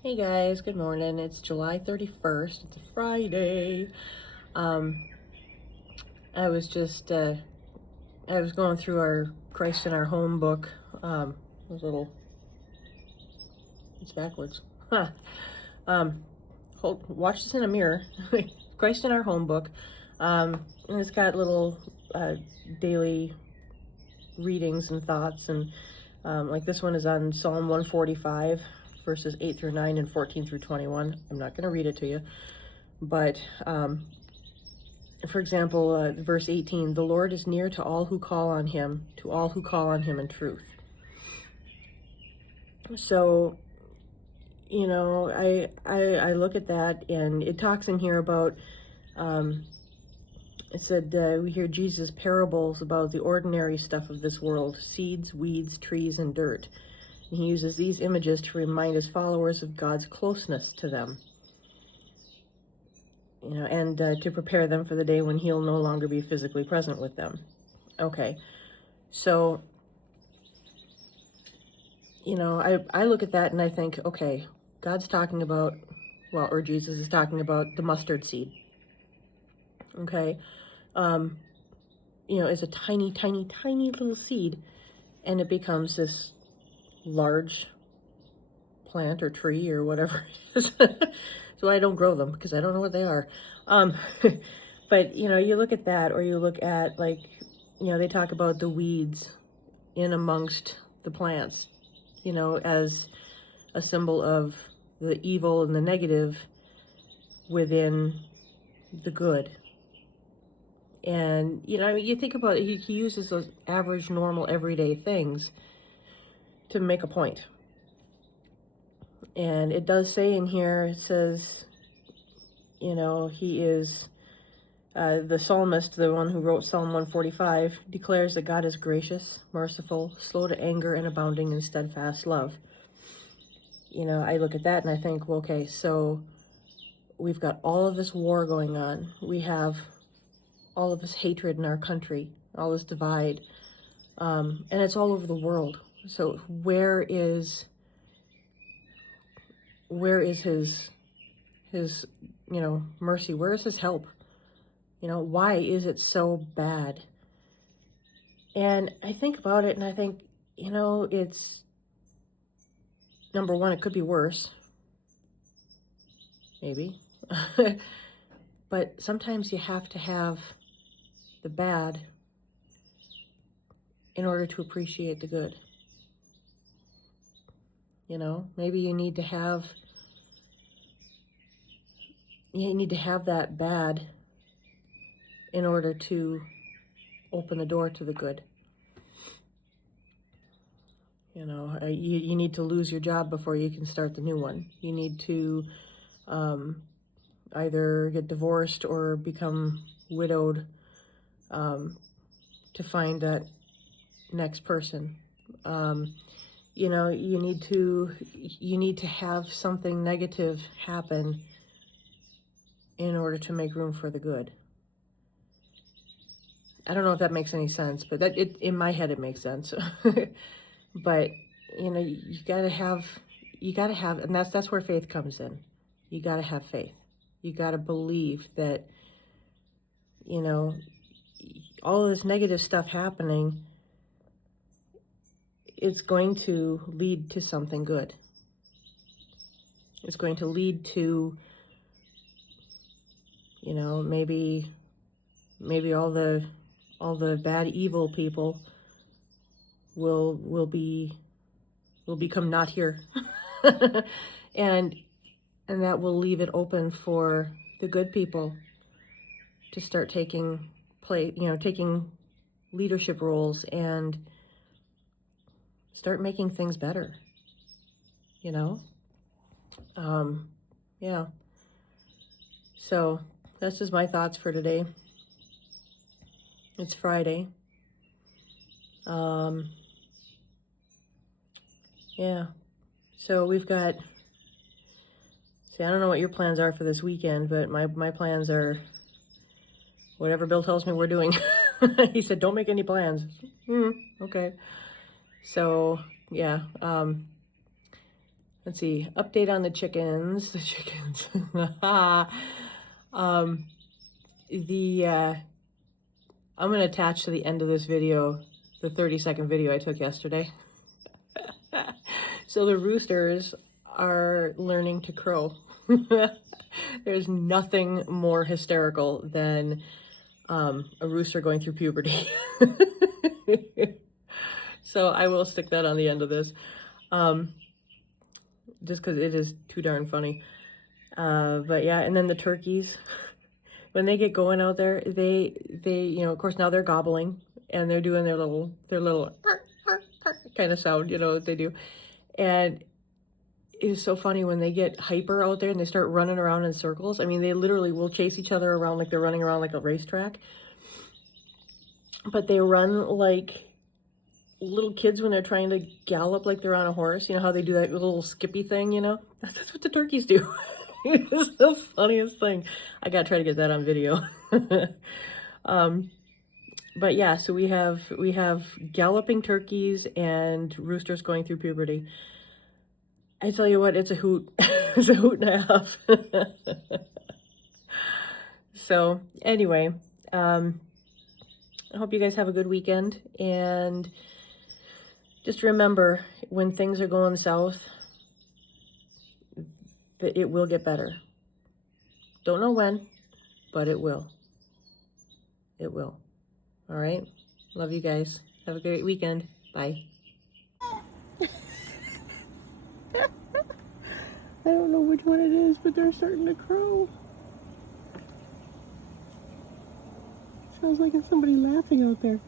Hey guys, good morning. It's July 31st. It's a Friday. Um, I was just, I was going through our Christ in Our Home book. A little, it's backwards. Huh. Um, watch this in a mirror. Christ in Our Home book. And it's got little daily readings and thoughts. And like this one is on Psalm 145, verses 8 through 9 and 14 through 21. I'm not going to read it to you. But for example, verse 18, the Lord is near to all who call on him, in truth. So, I look at that, and it talks in here about, it said, we hear Jesus' parables about the ordinary stuff of this world, seeds, weeds, trees, and dirt. And he uses these images to remind his followers of God's closeness to them. And to prepare them for the day when he'll no longer be physically present with them. Okay, so, I look at that and I think, okay, God's talking about, or Jesus is talking about the mustard seed. Okay, it's a tiny, tiny, tiny little seed, and it becomes this large plant or tree or whatever it is. So I don't grow them because I don't know what they are. But you look at that, or you look at, like, they talk about the weeds in amongst the plants, as a symbol of the evil and the negative within the good. And you think about it, he uses those average, normal, everyday things to make a point. And it does say in here, it says, he is, the psalmist, the one who wrote Psalm 145, declares that God is gracious, merciful, slow to anger, and abounding in steadfast love. I look at that and I think, well, okay, so we've got all of this war going on. We have all of this hatred in our country, all this divide, and it's all over the world. So where is his mercy? Where is his help? Why is it so bad? And I think about it and I think, it's, number one, it could be worse, maybe. But sometimes you have to have the bad in order to appreciate the good. Maybe you need to have that bad in order to open the door to the good. You need to lose your job before you can start the new one. You need to either get divorced or become widowed to find that next person. You need to have something negative happen in order to make room for the good. I don't know if that makes any sense, but in my head it makes sense. But you gotta have, and that's where faith comes in. You gotta have faith. You gotta believe that, all of this negative stuff happening, it's going to lead to something good. It's going to lead to, maybe all the bad, evil people will become not here. and that will leave it open for the good people to start taking leadership roles and start making things better. Yeah. So that's just my thoughts for today. It's Friday. Yeah. So we've got, see, I don't know what your plans are for this weekend, but my plans are whatever Bill tells me we're doing. He said, don't make any plans. Okay. So, yeah. let's see, update on the chickens. The chickens. I'm going to attach to the end of this video the 30-second video I took yesterday. So the roosters are learning to crow. There's nothing more hysterical than a rooster going through puberty. So I will stick that on the end of this, just because it is too darn funny. But yeah, and then the turkeys, when they get going out there, they you know, of course now they're gobbling and they're doing their little kind of sound, you know, what they do. And it's so funny when they get hyper out there and they start running around in circles. I mean, they literally will chase each other around like they're running around like a racetrack. But they run like little kids when they're trying to gallop like they're on a horse. You know how they do that little skippy thing, you know? That's what the turkeys do. It's the funniest thing. I gotta try to get that on video. But yeah, so we have galloping turkeys and roosters going through puberty. I tell you what, it's a hoot. It's a hoot and a half. So anyway, I hope you guys have a good weekend, and just remember, when things are going south, that it will get better. Don't know when, but it will. It will. All right? Love you guys. Have a great weekend. Bye. I don't know which one it is, but they're starting to crow. Sounds like it's somebody laughing out there.